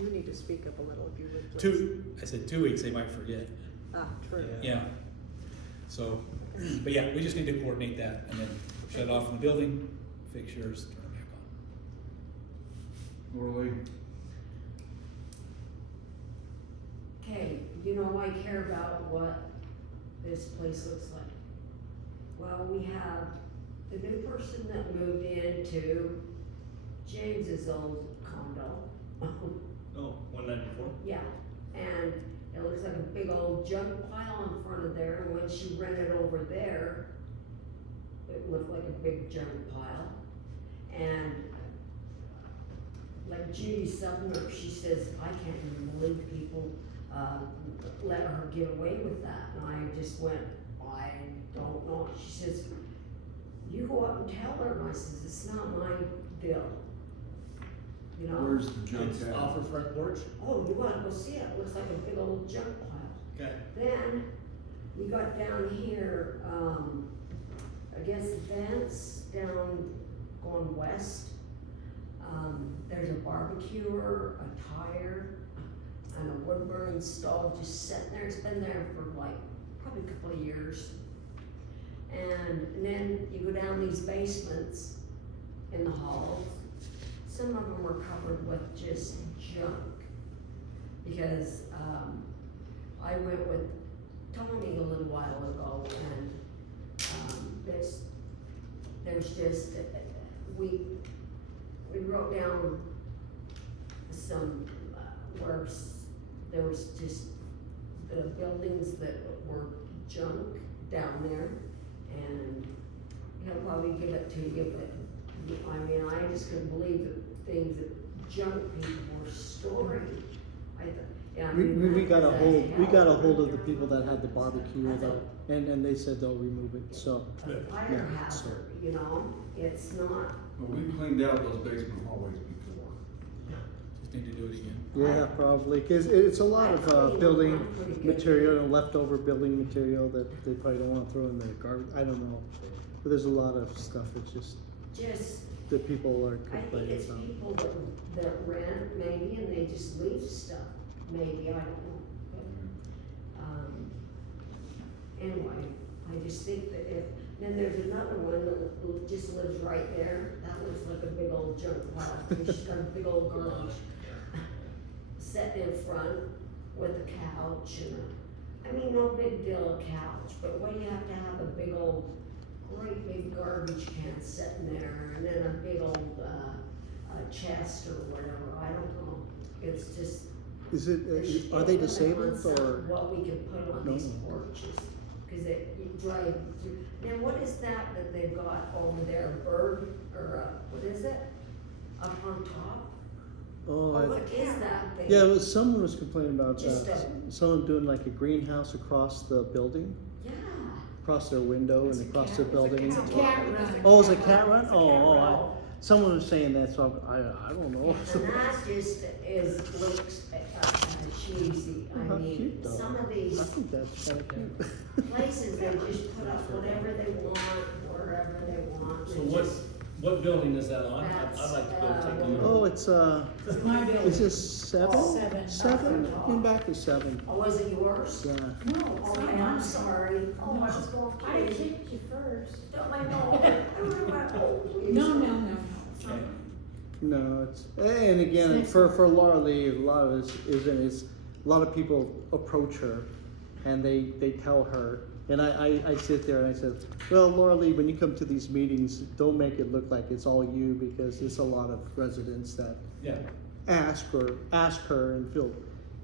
you need to speak up a little if you would, please. I said 2 weeks they might forget. Ah, true. Yeah. So, but yeah, we just need to coordinate that and then shut it off in the building, fix yours, turn it back on. Orly, Okay, I care about what this place looks like. Well, we have the new person that moved into James's old condo. Oh, 194? Yeah, and it looks like a big old junk pile in front of there, and when she rented over there, it looked like a big junk pile. And like Judy Sumner, she says, I can't even believe people, let her get away with that. And I just went, I don't know. She says, you go up and tell her. And I says, it's not my bill. where's the junk It's at? off her front porch? Oh, you wanna go see it? It looks like a big old junk pile. Okay. Then, we got down here, against the fence, down, going west. There's a barbecuer, a tire, and a wood burning stove just sitting there. It's been there for probably a couple of years. And then you go down these basements in the halls. Some of them are covered with just junk. Because, I went with Tony a little while ago and, there's just, we wrote down some, where there was just the buildings that were junk down there. And he'll probably give it to you, but, I mean, I just couldn't believe the things that junk people were storing. I thought, yeah, I mean, We got a that's hold, we got a hell. hold of the people that had the barbecue, and they said they'll remove it, so. A fire Yeah, so- hazard, you know, it's not, Well, we cleaned out those basement hallways before. Just need to do it again. Yeah, probably, cause it's a lot of, building I'm pretty good. material and leftover building material that they probably don't wanna throw in the garbage, I don't know. But there's a lot of stuff that's just, just, that people are I think complaining it's about. people that rent maybe and they just leave stuff, maybe, I don't know. But, anyway, I just think that if, then there's another one that just lives right there, that looks like a big old junk pile, she's got a big old garbage set in front with a couch and I mean, no big deal, a couch, but when you have to have a big old, great big garbage can sitting there, and then a big old, chest or whatever, I don't know, it's just. Is it, there should be are a they limit on disabled some- or? What we can put on No. these porches, cause you drive through, now what is that they've got over there, a bird, or what is it? Up on top? Oh, What is that thing? yeah, someone was complaining about, Just someone doing like a greenhouse across the building, Yeah. across their window It's and a across cat- the it's a building. cat- cat run. Oh, it's a cat run? It's a cat Oh, run. someone was saying that, so I don't know. And that just looks cheesy, I How mean, cute, though. some of I these think that's kinda cute. places, they just put up whatever they want, wherever they want. So It's just- what building is that on? That's, I'd like to go take a look. Oh, it's, It's my building. is this seven? Seven. Seven? In back is seven. Oh, was it yours? Yeah. No, it's not Okay, I'm mine. sorry. Oh, I was going I crazy. kicked you first. Don't I know? I remember. No. It's not Okay. mine. No, it's, and again, Next for Laura Lee, a lot of this is a lot of people approach her and they tell her, and I sit there and I said, well, Laura Lee, when you come to these meetings, don't make it look like it's all you, because it's a lot of residents that Yeah. ask her and feel,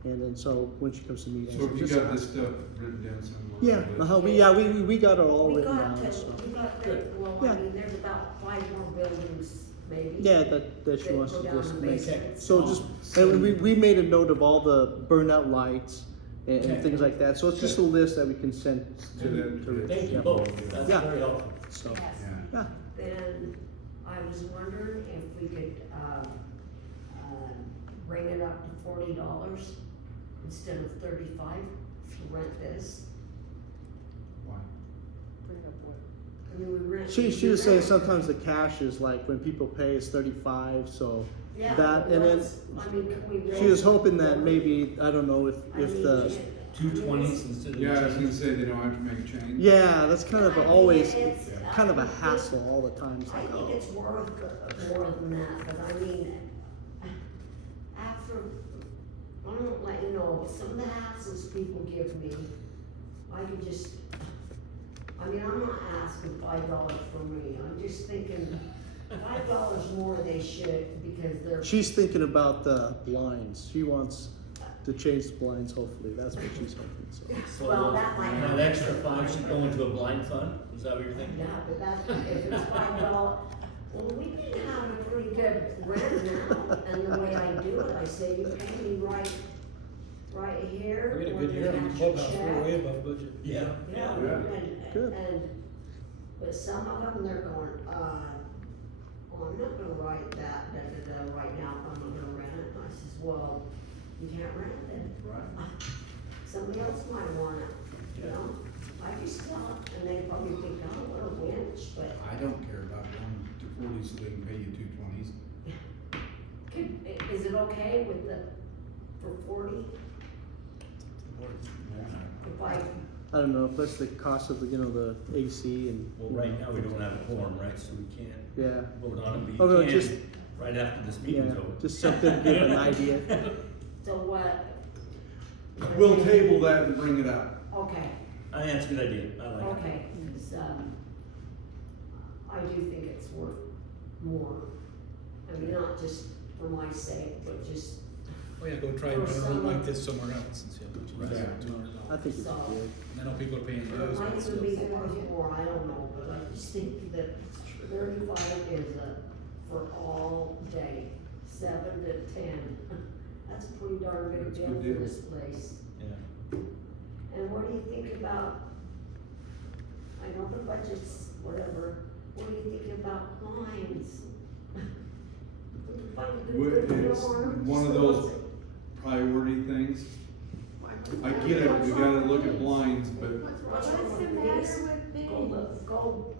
and then so when she comes to meetings. So have you just got this ask. stuff written down somewhere? Yeah, we got it all We written got down, to, so. we got to, well, Yeah. I mean, there's about 5 more buildings, maybe. Yeah, that she that wants go to down just the make, basement. so just, and we made a note of all the burned out lights and Okay. things like that, so it's just a list that we can send To them, to Rich. Thank you Yeah. both, that's Yeah. very helpful. So, Yes. Yeah. yeah, Then I was wondering if we could, bring it up to $40 instead of 35 to rent this. Why? Bring up what? I mean, we rent. she was saying sometimes the cash is like, when people pay is 35, so Yeah, that, and then I mean, can we rent? she was hoping that maybe, I don't know, if I mean, the, it- 220s instead of. Yeah, I was gonna say they don't have to make change. yeah, that's kind of I mean, always, it's- kind of a I think- hassle all the time, it's I like, think oh. it's worth more than that, but I mean, after, I don't let you know, but some of the hassles people give me, I could just, I mean, I'm not asking $5 for me, I'm just thinking $5 more they should, because they're. She's thinking about the blinds, she wants to change the blinds, hopefully, that's what she's hoping, so. So Well, that might that happen. extra 5 should go into a blind fund, is that what you're thinking? Yeah, but that's, if it's $5, well, we did have a pretty good rent now, and the way I do it, I say, you pay me right here. We had a when good you year on cash the your clubhouse, we're check. way above budget. Yeah. Yeah, Yeah. Good. but some of them, they're going, oh, I'm not gonna write that, right now, I'm not gonna rent it, and I says, well, you can't rent it, Right. somebody else might want it, you know? I just tell them, and they probably think, oh, what a winch, but I don't care about going to 40 so they can pay you 220s. is it okay with for 40, Yeah. if I, I don't know, plus the cost of the, the AC and. Well, right now, we don't have a quorum, right, so we can't Yeah, vote on it, Oh, no, but you just- can right after this yeah, meeting's over. just something to give an idea. so what? We'll table that and bring it up. Okay. I think that's a good idea, I like it. Okay, 'cause, I do think it's worth more. I mean, not just for my sake, but just Oh yeah, go try and run a room like this somewhere else and see how much you Right. get. $200. I think it's So- good. I know people are paying It dues, but might still. even be worth more, I don't know, but I just think that 35 is for all day, 7 to 10. That's a pretty darn good That's a deal good for deal. this place. Yeah. And what do you think about, I know the budget's whatever, what do you think about blinds? We can find a good deal It's on 'em. one of those priority things. I get it, we gotta look at blinds, but What's wrong What's the with matter these? with these? Go,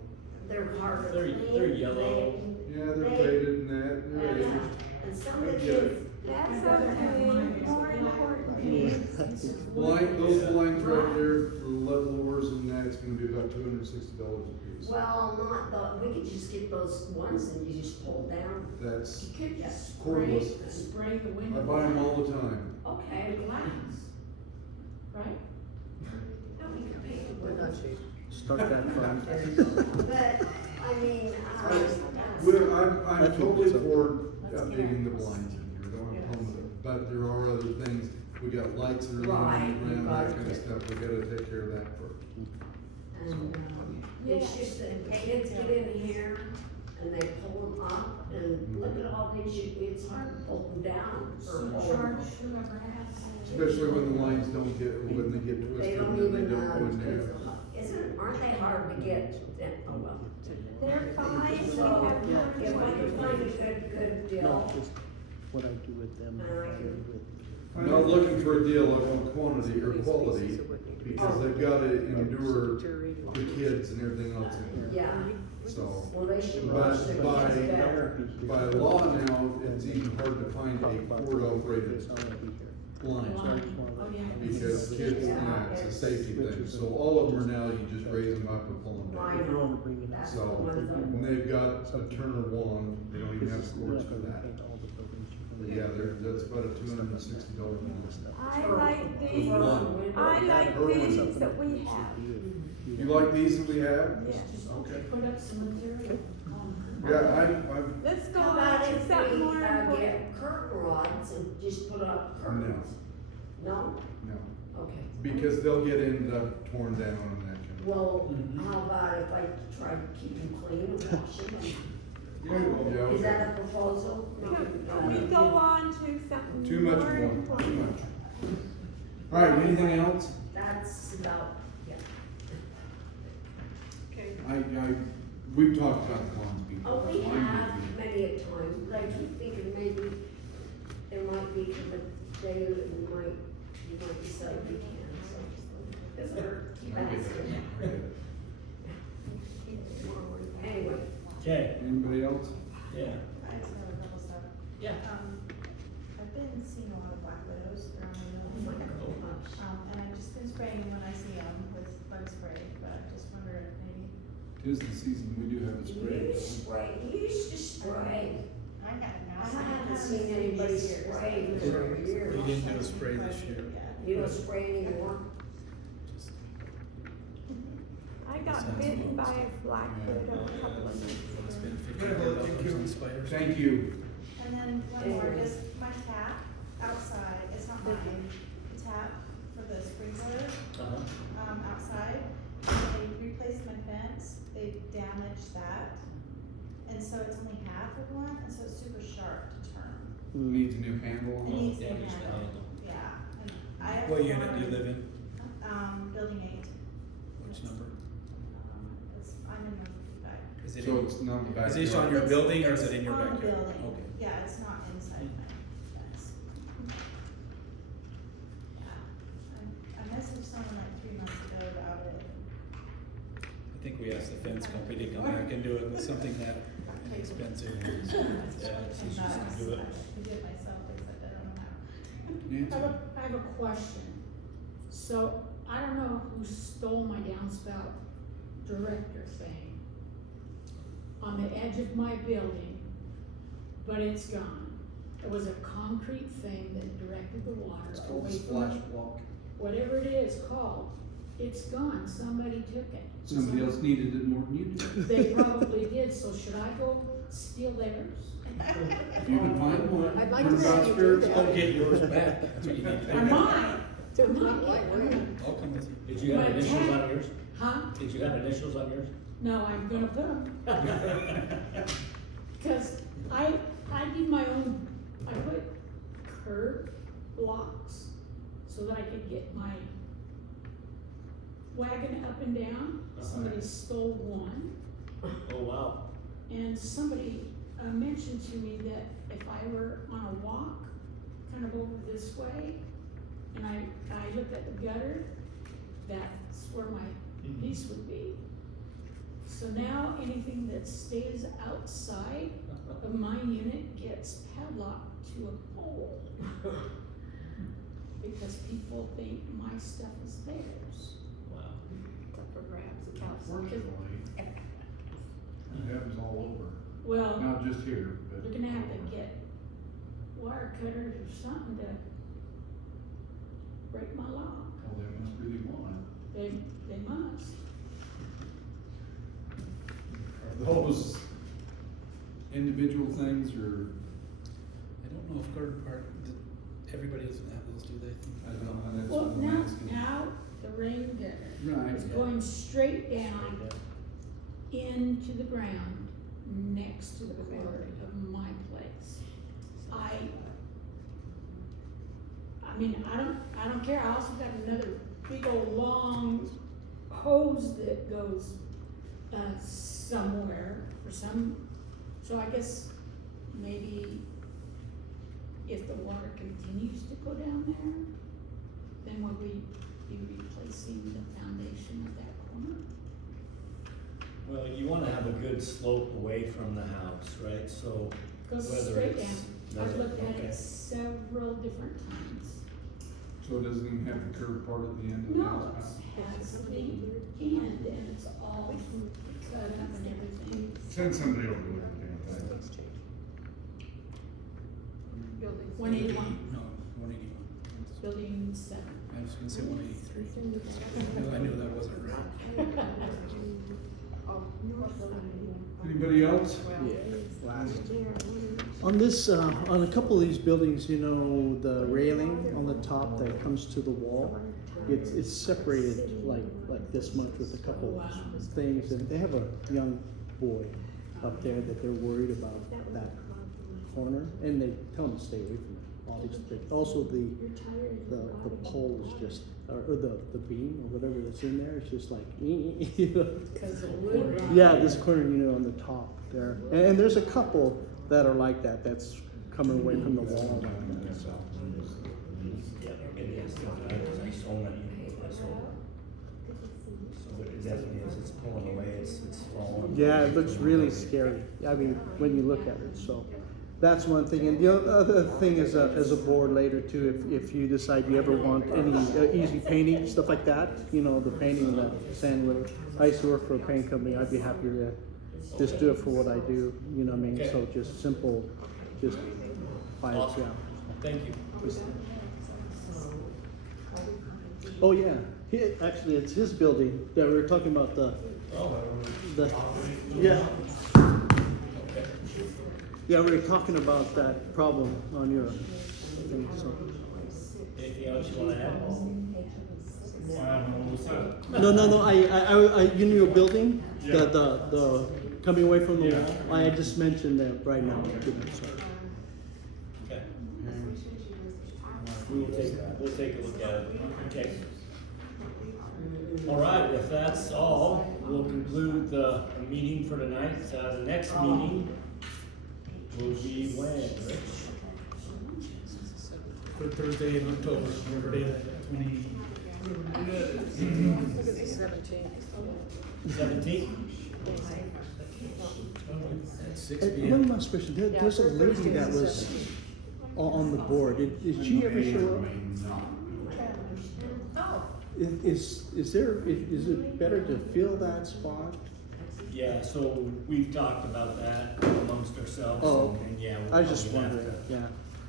they're hard to They're- clean. they're yellow. yeah, they're They- faded and that, they're Yeah, aged. and some of I the get it. kids, That's I'd rather have okay, mine. more important Yeah. things. Those blinds right there for levelers and that, it's gonna be about $260 a piece. well, not the, we could just get those ones and you just pull down. That's, You could just Cordless. spray the window. I buy them all the time. Okay. With glass, right? No, we can pay them. Start that fund. But, I mean, I'm I think totally so. for Let's get updating the ours. blinds in here, don't have a problem with it, but there are other things, we got lights that are Right, running you around, gotta that kind of get- stuff, we gotta take care of that first. and, it's just that kids get in here and they pull them up and look at all these, it's hard to pull them down or hold them. Charge whoever has. Especially when the lines don't get, when they get They twisted don't and then they even, don't go into. aren't they hard to get? Oh, well. They're fine, we So, have Yeah. more if I can than find a good No, deal, just what I do with them. with- I'm not looking for a deal, I want quantity or quality, because they've gotta endure the kids and everything else in here. yeah, So, well, they should But watch their by- kids I better. won't be here. by law now, it's even hard to find Talk a about cord this. operated I won't be here. blind. Oh, yeah. Because kids, yeah, it's a safety thing, so all of them are now, you just raise them up and pull them I down. If you wanna know, bring it up. that's So, one of them. and they've got a Turner wand, they don't even have cords for that. But yeah, that's about a $260 one. I like these, One. I like Per these window. that we have. You like these that we have? Yes. Okay. Put up some material. Yeah, Let's go How on about to if something we, more important. get curtain rods and just put up No. curtains? No? no, Okay. because they'll get ended up torn down and that kind of. Well, how about if I try to keep them clean and wash them? Yeah, Is okay. that a proposal? Can we go on to something Too much more more, too important? much. All right, anything else? That's about, yeah. Okay, We've talked about the bonds before. Oh, we so I'm have busy. many a time, but I keep thinking maybe there might be a day that you might decide you can, so. I get That's it. it. I get it. Anyway, Okay, Anybody else? yeah, I just have a couple stuff. yeah. I've been seeing a lot of black widows around oh my my nose. gosh. And I've just been spraying when I see them with bug spray, but I just wonder if maybe, Tis the season, we do have it sprayed. You used to spray. I got now. I haven't seen anybody spray for years. We didn't do a spray this year. You don't spray anymore? Just- I got Sounds bitten low. by a black widow a couple of months It's ago. been $15 on spiders. Thank you. And then one more, Anyway. just my tap outside, it's not mine, the tap for the sprinkler, Uh-huh. outside. They replaced my fence, they damaged that. And so it's only half of one, and so it's super sharp to turn. Needs a new handle on It it. needs to Damaged the handle, handle. yeah, and I have. What unit one, do you live in? Building 8, Which number? I'm in number 55. Is it So in, it's not the back. is this on your It's- building or is it in your it's on the backyard? building. Okay. Yeah, it's not inside my fence. Yeah, I messaged someone like 3 months ago about it. I think we asked the fence company to come back and do it with something that inexpensive. Yeah, It's so really she's nuts. gonna do it. I could do it myself, except I don't know how. Nancy? I have a question. So, I don't know who stole my downspout director thing on the edge of my building, but it's gone. It was a concrete thing that directed the water It's called away a from splash it. block. Whatever it is called, it's gone. Somebody took it. Somebody else needed it more than you did. They probably did, so should I go steal theirs. If you can find one, I'd like from to see God's you do Spirit's that. I'll get yours back. That's what you need to do. I might. I'll come with you. Did you have My initials cat- on yours? Huh? Did you have initials on yours? No, I'm gonna put them. Cause I did my own, I put curb blocks so that I could get my wagon up and down. Somebody stole one, Oh, wow. and somebody mentioned to me that if I were on a walk, kind of over this way, and I looked at the gutter, that's where my piece would be. So now anything that stays outside of my unit gets padlocked to a pole. Because people think my stuff is theirs. Wow. Up for grabs, the cops. Unfortunately, it happens all over, Well, not just here, but. they're gonna have to get wire cutters or something to break my lock. Oh, they must really want They must. it. Are those individual things or? I don't know if Garden Park, everybody doesn't have those, do they? I don't know, that's Well, what I'm asking. now the rain gutter Right. is going straight down into the ground next to the corner of my place. I mean, I don't care, I also got another big old long hose that goes, somewhere for some, so I guess maybe if the water continues to go down there, then would we be replacing the foundation of that corner? Well, you wanna have a good slope away from the house, right? So Goes whether straight it's. down. I've does it? looked at Okay. it several different times. So it doesn't even have the curved part at the end of the No, house? it has the end and it's all cut up and everything. Send somebody over to look at that thing. Buildings. 181, No, 181. building 7. I was gonna say 183. I knew that wasn't right. Anybody else? On this, on a couple of these buildings, you know, the railing on the top that comes to the wall, it's separated like this much with a couple things, and they have a young boy up there that they're worried about that corner, and they tell him to stay away from it. Also, the pole is just, or the beam or whatever that's in there, it's just like, you know. Because the wood. Yeah, this corner, you know, on the top there. And there's a couple that are like that, that's coming away from the wall like that, so. Yeah, it is, there's like so many, so it definitely is, it's pulling away, it's falling. Yeah, it looks really scary, I mean, when you look at it, so. That's one thing, and the other thing is, as a board later too, if you decide you ever want any easy painting, stuff like that, you know, the painting, the sandwood. I used to work for a paint company, I'd be happy to just do it for what I do, you know what I mean, Okay. so just simple, just by it, Awesome. yeah. Thank you. Oh, yeah, actually, it's his building that we were talking about, the, yeah. Yeah, we were talking about that problem on your thing, so. Anything else you wanna add, Paul? No, I, you know your building, the, coming away from the wall, I just mentioned that right now, so. Okay. We'll take a look at it, okay. All right, if that's all, we'll conclude the meeting for tonight. The next meeting will be when, Rich? Third Thursday in October, Saturday, the 20. 17th? At 6 And p.m. one last question, there's a lady that was on the board, did she ever show up? Is it better to fill that spot? Yeah, so we've talked about that amongst ourselves. Oh, and yeah. we'll I was just probably have wondering, to- yeah, to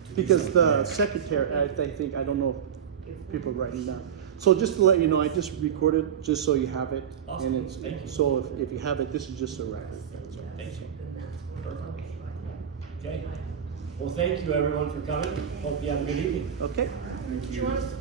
do because something the there. secretary, I think, I don't know if people are writing down. So just to let you know, I just recorded, just so you have it, Awesome. and it's, Thank you. so if you have it, this is just a record. So. Thank you. Perfect. Okay? Well, thank you everyone for coming. Hope you have a good evening. Okay? Thank Do you. you want us